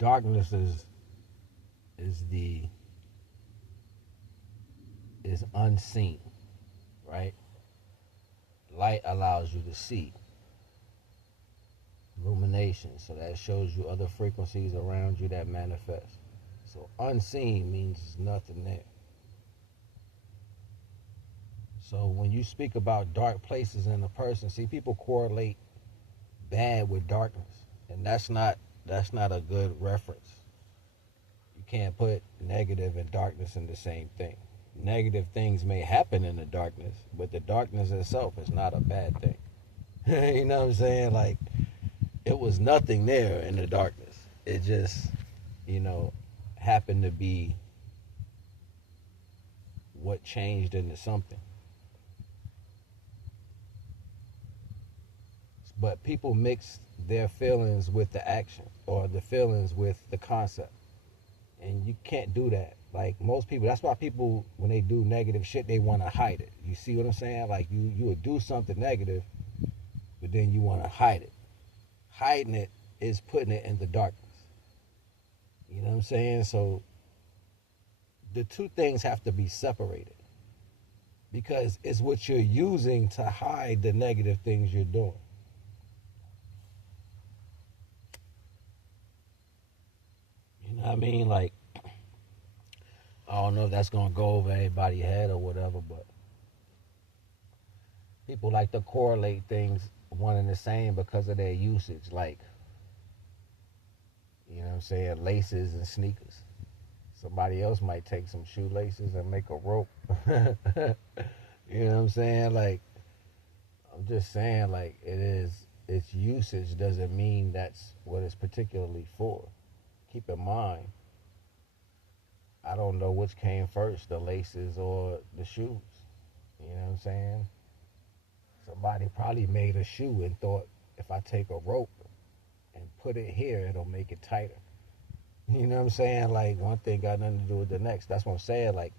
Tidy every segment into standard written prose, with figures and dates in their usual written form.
darkness is unseen, right? Light allows you to see illumination, so that shows you other frequencies around you that manifest. So unseen means nothing there. So when you speak about dark places in a person, see, people correlate bad with darkness, and that's not a good reference. You can't put negative and darkness in the same thing. Negative things may happen in the darkness, but the darkness itself is not a bad thing. You know what I'm saying? Like, it was nothing there in the darkness. It just, happened to be what changed into something. But people mix their feelings with the action, or the feelings with the concept. And you can't do that. Like, most people, that's why people, when they do negative shit, they want to hide it. You see what I'm saying? Like, you would do something negative, but then you want to hide it. Hiding it is putting it in the darkness. You know what I'm saying? So the two things have to be separated, because it's what you're using to hide the negative things you're doing. You know what I mean? Like, I don't know if that's going to go over anybody's head or whatever, but people like to correlate things one and the same because of their usage. Like, you know what I'm saying, laces and sneakers. Somebody else might take some shoelaces and make a rope. You know what I'm saying? Like, I'm just saying, like, its usage doesn't mean that's what it's particularly for. Keep in mind, I don't know which came first, the laces or the shoes. You know what I'm saying? Somebody probably made a shoe and thought, if I take a rope and put it here, it'll make it tighter. You know what I'm saying? Like, one thing got nothing to do with the next. That's what I'm saying. Like,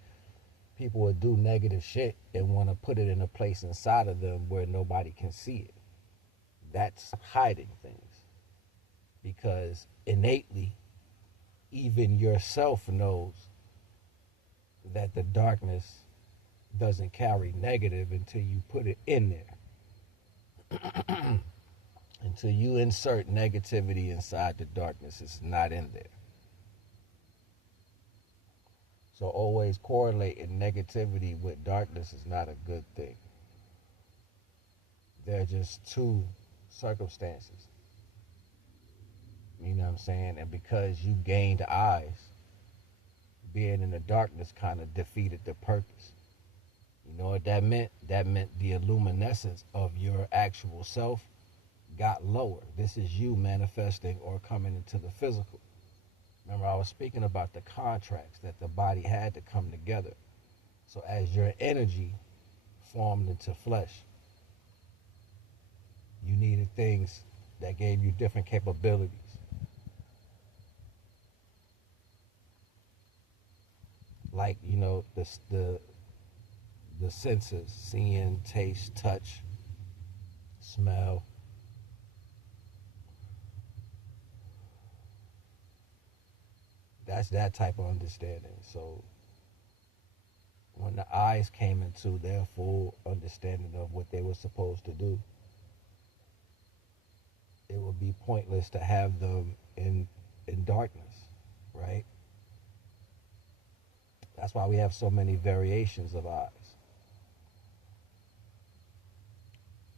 people would do negative shit and want to put it in a place inside of them where nobody can see it. That's hiding things. Because innately, even yourself knows that the darkness doesn't carry negative until you put it in there. Until you insert negativity inside the darkness, it's not in there. So always correlating negativity with darkness is not a good thing. They're just two circumstances. You know what I'm saying? And because you gained eyes, being in the darkness kind of defeated the purpose. You know what that meant? That meant the luminescence of your actual self got lower. This is you manifesting or coming into the physical. Remember, I was speaking about the contracts that the body had to come together. So as your energy formed into flesh, you needed things that gave you different capabilities. Like, the senses, seeing, taste, touch, smell. That's that type of understanding. So when the eyes came into their full understanding of what they were supposed to do, it would be pointless to have them in darkness, right? That's why we have so many variations of eyes.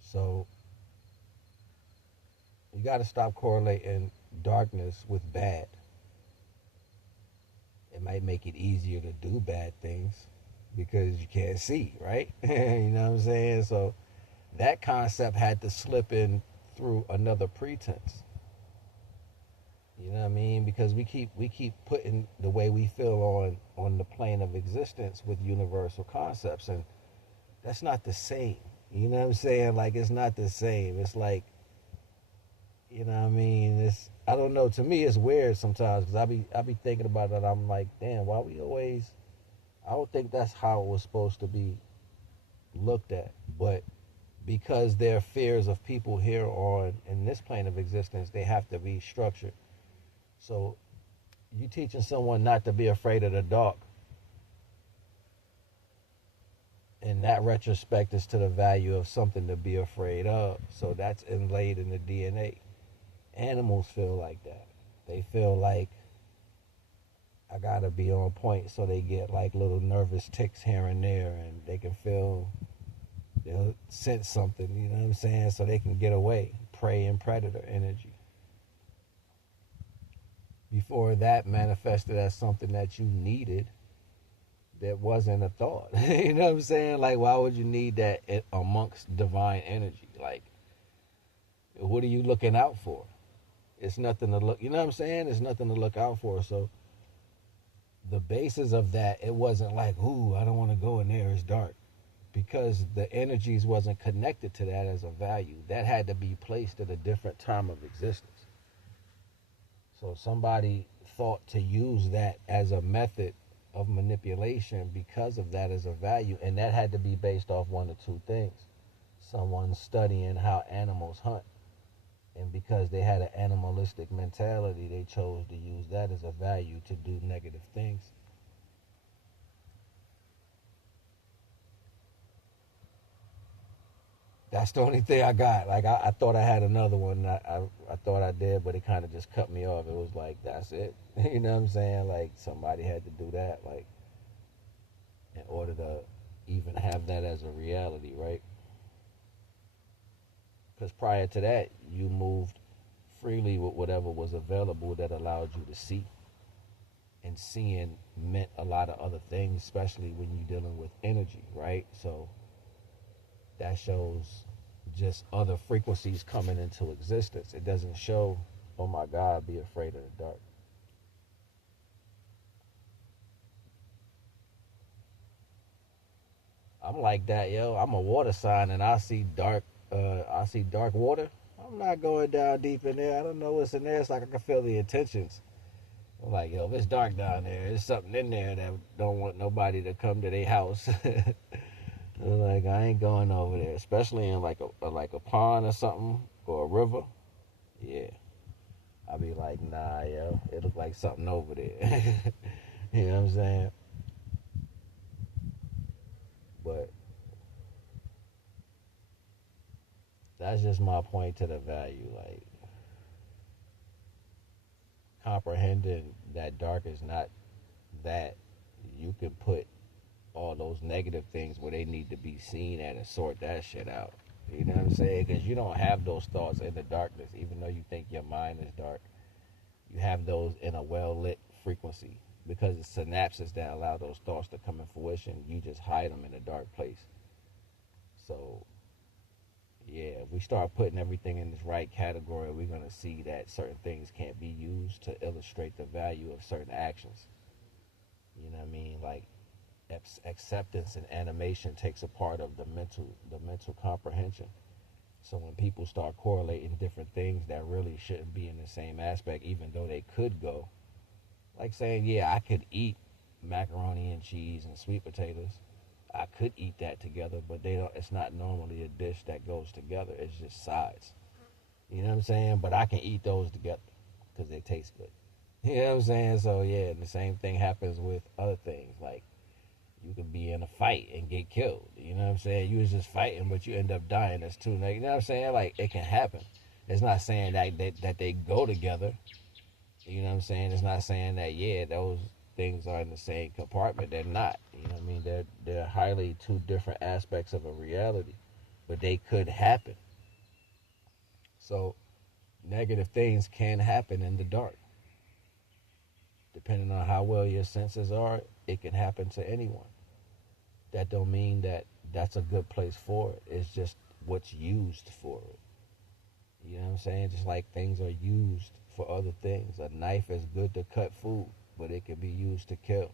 So you got to stop correlating darkness with bad. It might make it easier to do bad things because you can't see, right? You know what I'm saying? So that concept had to slip in through another pretense. You know what I mean? Because we keep putting the way we feel on the plane of existence with universal concepts, and that's not the same. You know what I'm saying? Like, it's not the same. It's like, you know what I mean? I don't know. To me, it's weird sometimes because I be thinking about it. I'm like, damn, why we always? I don't think that's how it was supposed to be looked at. But because there are fears of people here on in this plane of existence, they have to be structured. So You teaching someone not to be afraid of the dark, and that retrospect is to the value of something to be afraid of. So that's inlaid in the DNA. Animals feel like that. They feel like I gotta be on point, so they get like little nervous ticks here and there, and they can feel, they'll sense something, you know what I'm saying, so they can get away. Prey and predator energy. Before that manifested as something that you needed, that wasn't a thought. You know what I'm saying? Like, why would you need that amongst divine energy? Like, what are you looking out for? It's nothing to look, you know what I'm saying? It's nothing to look out for. So the basis of that, it wasn't like, ooh, I don't want to go in there, it's dark. Because the energies wasn't connected to that as a value. That had to be placed at a different time of existence. So somebody thought to use that as a method of manipulation because of that as a value, and that had to be based off one or two things. Someone studying how animals hunt, and because they had an animalistic mentality, they chose to use that as a value to do negative things. That's the only thing I got. Like, I thought I had another one. I thought I did, but it kind of just cut me off. It was like, that's it. You know what I'm saying? Like, somebody had to do that, like, in order to even have that as a reality, right? Because prior to that, you moved freely with whatever was available that allowed you to see. And seeing meant a lot of other things, especially when you're dealing with energy, right? So that shows just other frequencies coming into existence. It doesn't show, oh my God, be afraid of the dark. I'm like that, yo. I'm a water sign, and I see dark. I see dark water. I'm not going down deep in there. I don't know what's in there. It's like I can feel the intentions. I'm like, yo, if it's dark down there, there's something in there that don't want nobody to come to their house. Like, I ain't going over there, especially in like a pond or something or a river. Yeah, I'll be like, nah, yo, it look like something over there. You know what I'm saying? But that's just my point to the value. Like, comprehending that dark is not that. You can put all those negative things where they need to be seen at and sort that shit out. You know what I'm saying? Because you don't have those thoughts in the darkness, even though you think your mind is dark. You have those in a well lit frequency because it's synapses that allow those thoughts to come in fruition. You just hide them in a dark place. So, yeah, if we start putting everything in this right category, we're going to see that certain things can't be used to illustrate the value of certain actions. You know what I mean? Like, acceptance and animation takes a part of the mental comprehension. So when people start correlating different things that really shouldn't be in the same aspect, even though they could go, like saying, yeah, I could eat macaroni and cheese and sweet potatoes. I could eat that together, but they don't. It's not normally a dish that goes together. It's just sides. You know what I'm saying? But I can eat those together because they taste good. You know what I'm saying? So yeah, and the same thing happens with other things. Like, you could be in a fight and get killed. You know what I'm saying? You was just fighting, but you end up dying. That's too. You know what I'm saying? Like, it can happen. It's not saying that they go together. You know what I'm saying? It's not saying that, yeah, those things are in the same compartment. They're not. You know what I mean? They're highly two different aspects of a reality, but they could happen. So negative things can happen in the dark. Depending on how well your senses are, it can happen to anyone. That don't mean that that's a good place for it. It's just what's used for it. You know what I'm saying? Just like things are used for other things. A knife is good to cut food, but it can be used to kill.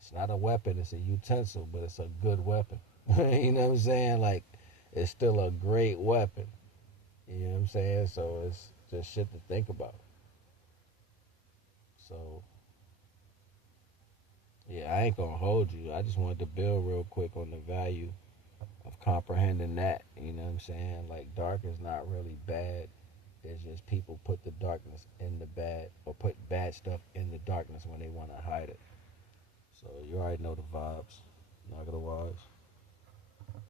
It's not a weapon, it's a utensil, but it's a good weapon. You know what I'm saying? Like, it's still a great weapon. You know what I'm saying? So it's just shit to think about. So, yeah, I ain't gonna hold you. I just wanted to build real quick on the value of comprehending that. You know what I'm saying? Like, dark is not really bad. It's just people put the darkness in the bad, or put bad stuff in the darkness when they want to hide it. So you already know the vibes. Not gonna wise.